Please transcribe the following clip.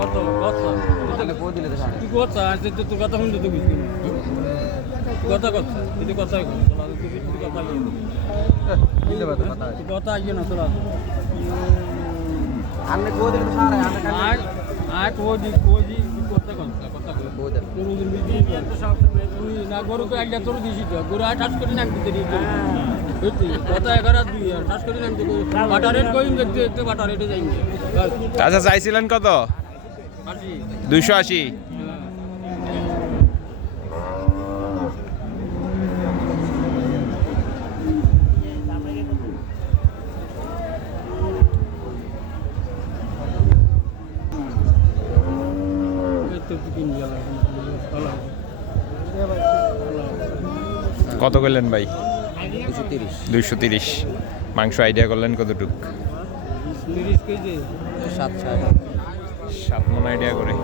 কত কত কি কথা আছে তোর কথা শুনতে তো বুঝবি কথা কথা এটা কথা কথা আইয়ে না তোরা না গরুকে একটা তোর দিয়েছি তো গরু আর টাচ করে নাম দিতে কথা 11 টাচ করে নাম দিতে বাটার রেট কইন দেখতে বাটার রেটে যাই আচ্ছা চাইছিলেন কত 280 কত করলেন ভাই 230 মাংস আইডিয়া করলেন কতটুক 30 কেজি 7 মন আইডিয়া করে